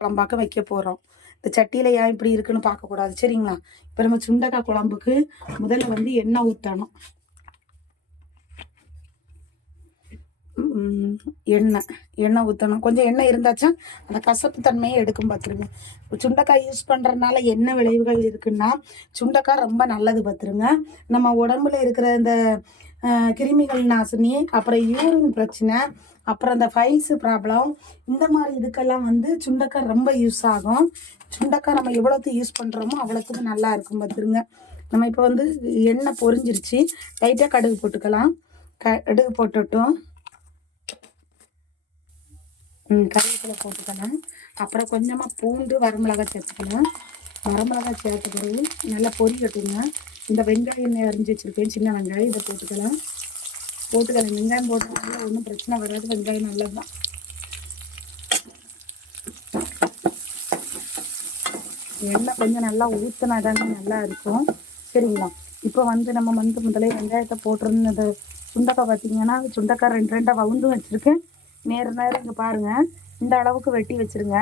குழம்பாக்க வைக்க போகிறோம் இந்த சட்டியில் ஏன் இப்படி இருக்குன்னு பார்க்கக்கூடாது. சரிங்களா? இப்போ நம்ம சுண்டக்காய் குழம்புக்கு முதல்ல வந்து எண்ணெய் ஊற்றணும் எண்ணெய். எண்ணெய் ஊற்றணும் கொஞ்சம் எண்ணெய் இருந்தாச்சா அந்த கசப்பு தன்மையை எடுக்கும் பார்த்துருங்க சுண்டைக்காய் யூஸ் பண்ணுறதுனால என்ன விளைவுகள் இருக்குன்னா சுண்டைக்காய் ரொம்ப நல்லது பார்த்துருங்க நம்ம உடம்புல இருக்கிற இந்த கிருமிகள் நாசினி அப்புறம் யூரின் பிரச்சனை அப்புறம் இந்த ஃபைல்ஸு ப்ராப்ளம் இந்த மாதிரி இதுக்கெல்லாம் வந்து சுண்டக்காய் ரொம்ப யூஸ் ஆகும். சுண்டக்காய் நம்ம எவ்வளோத்து யூஸ் பண்ணுறோமோ அவ்வளோத்துக்கு நல்லா இருக்கும் பார்த்துருங்க நம்ம இப்போ வந்து எண்ணெய் பொரிஞ்சிருச்சு. லைட்டாக கடுகு போட்டுக்கலாம். கடுகு போட்டுட்டோம். ம் கருவேப்பிலை போட்டுக்கலாம். அப்புறம் கொஞ்சமாக பூண்டு வரமிளகாய் சேர்த்துக்கலாம். வரமிளகாய் சேர்த்து பிறகு நல்லா பொரியட்டுங்க. இந்த வெங்காயம் அரிஞ்சு வச்சுருக்கேன். சின்ன வெங்காயம் இதை போட்டுக்கலாம். போட்டுக்கலாம். வெங்காயம் போட்டதுனால ஒன்றும் பிரச்சனை வராது. வெங்காயம் நல்லது தான் எண்ணெய் கொஞ்சம் நல்லா ஊற்றினா தாங்க நல்லா இருக்கும். சரிங்களா? இப்போ வந்து நம்ம வந்து முதலே வெங்காயத்தை போட்டிருந்தது. சுண்டக்காய் பார்த்தீங்கன்னா சுண்டக்காய் ரெண்டு ரெண்டாக வவுந்தும் வச்சுருக்கேன். நேர நேரம் இங்கே பாருங்கள் இந்த அளவுக்கு வெட்டி வச்சுருங்க.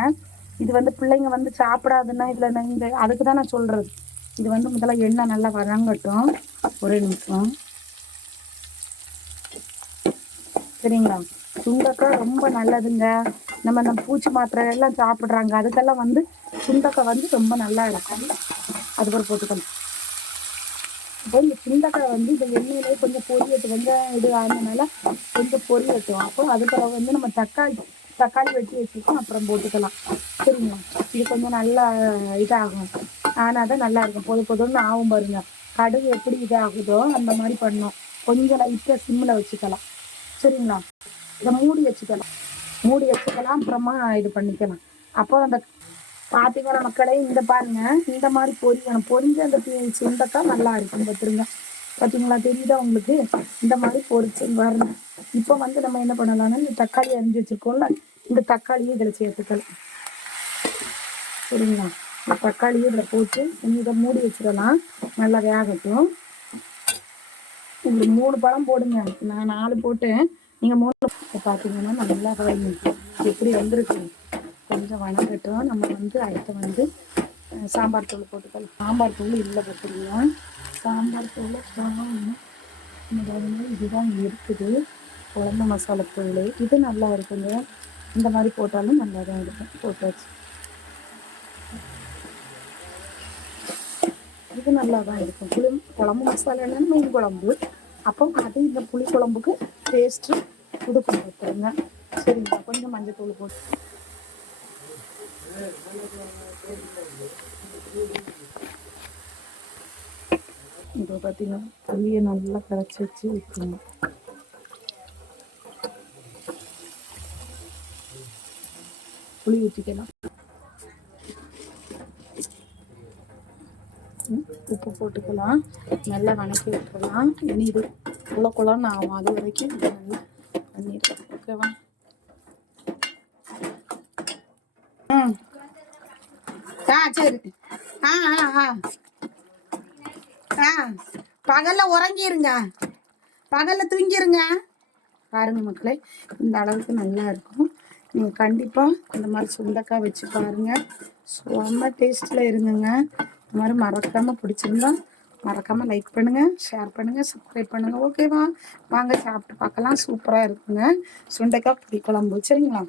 இது வந்து பிள்ளைங்க வந்து சாப்பிடாதுன்னா இதில் இந்த அதுக்கு தான் நான் சொல்கிறது இது வந்து முதல்ல எண்ணெய் நல்லா வதங்கட்டும். ஒரே நிமிஷம். சரிங்களா? சுண்டக்காய் ரொம்ப நல்லதுங்க. நம்ம நம்ம பூச்சி மாத்திரை எல்லாம் சாப்பிட்றாங்க. அதுக்கெல்லாம் வந்து சுண்டக்காய் வந்து ரொம்ப நல்லா இருக்கும். அது போட்டுக்கணும். இப்போ இந்த சுண்டக்காய் வந்து இந்த எண்ணெயிலே கொஞ்சம் பொரியட்டு வந்து இது ஆனதுனால கொஞ்சம் பொரியட்டும் அப்போ அதுக்கப்புறம் வந்து நம்ம தக்காளி தக்காளி வெட்டி வச்சுருக்கோம். அப்புறம் போட்டுக்கலாம். சரிங்களா? இது கொஞ்சம் நல்லா இதாகும். ஆனால் தான் நல்லா இருக்கும். பொது பொதுன்னு ஆகும் பாருங்க. கடுகு எப்படி இதாகுதோ அந்த மாதிரி பண்ணும் கொஞ்சம் லைட்டாக சிம்மில் வச்சுக்கலாம். சரிங்களா? இதை மூடி வச்சுக்கலாம். மூடி வச்சுக்கலாம். அப்புறமா இது பண்ணிக்கலாம். அப்போ அந்த பார்த்தீங்கன்னா மக்களே இந்த பாருங்க. இந்த மாதிரி பொரியணும் பொரிஞ்ச அந்த பி- சுண்டக்காய் நல்லா இருக்கும் பார்த்துருங்க பார்த்தீங்களா தெரியுதா உங்களுக்கு? இந்த மாதிரி பொரிச்சு வரணும் இப்போ வந்து நம்ம என்ன பண்ணலாம்னா இந்த தக்காளி அரிஞ்சு வச்சுருக்கோம்ல இந்த தக்காளியை இதில் சேர்த்துக்கலாம். சரிங்களா? தக்காளியும் இதில் போட்டு இனி இதை மூடி வச்சிடலாம். நல்லா வேகட்டும். உங்களுக்கு மூணு பழம் போடுங்க. நான் நாலு போட்டேன். நீங்கள் மூணு பார்த்தீங்கன்னா நல்லா வேணும் எப்படி வந்துருக்கு? கொஞ்சம் வணங்கட்டும். நம்ம வந்து அடுத்து வந்து சாம்பார் தூள் போட்டுக்கலாம். சாம்பார் தூள் இல்லை பார்த்துருங்க சாம்பார் தூள் போடணும் இதுதான் இருக்குது. குழம்பு மசாலா தூள். இது நல்லா இருக்குங்க. இந்த மாதிரி போட்டாலும் நல்லா தான் இருக்கும். போட்டாச்சு. இது நல்லா தான் இருக்கும். புளி குழம்பு மசாலான்னா மீன் குழம்பு. அப்போ அது இந்த புளி குழம்புக்கு டேஸ்ட்டு கொடுக்கும் பார்த்துருங்க சரிங்களா? கொஞ்சம் மஞ்சள் தூள் போட்டு. இப்போ பார்த்தீங்கன்னா புளியை நல்லா கரைச்சி வச்சு வைக்கணும். புளி ஊற்றிக்கலாம் உப்பு போட்டுக்கலாம். நல்லா வணக்கி விட்டுக்கலாம் இனி இது குள்ள குளம்னு ஆகும். அது வரைக்கும் நல்லா பண்ணிடுறேன் ஓகேவா? ஆ சரி. ஆ ஆ ஆ. ஆ பகல்ல உறங்கிருங்க. பகல்ல தூங்கிருங்க. பாருங்க மக்களே இந்த அளவுக்கு நல்லா இருக்கும். நீங்கள் கண்டிப்பாக இந்த மாதிரி சுண்டக்காய் வச்சு பாருங்க. செம்ம டேஸ்ட்டில் இருங்க இந்த மாதிரி மறக்காமல் பிடிச்சிருந்தா மறக்காமல் லைக் பண்ணுங்கள் ஷேர் பண்ணுங்கள் சப்ஸ்கிரைப் பண்ணுங்கள் ஓகேவா வாங்க சாப்பிட்டு பார்க்கலாம். சூப்பராக இருக்குங்க. சுண்டைக்காய் புளி குழம்பு சரிங்களா?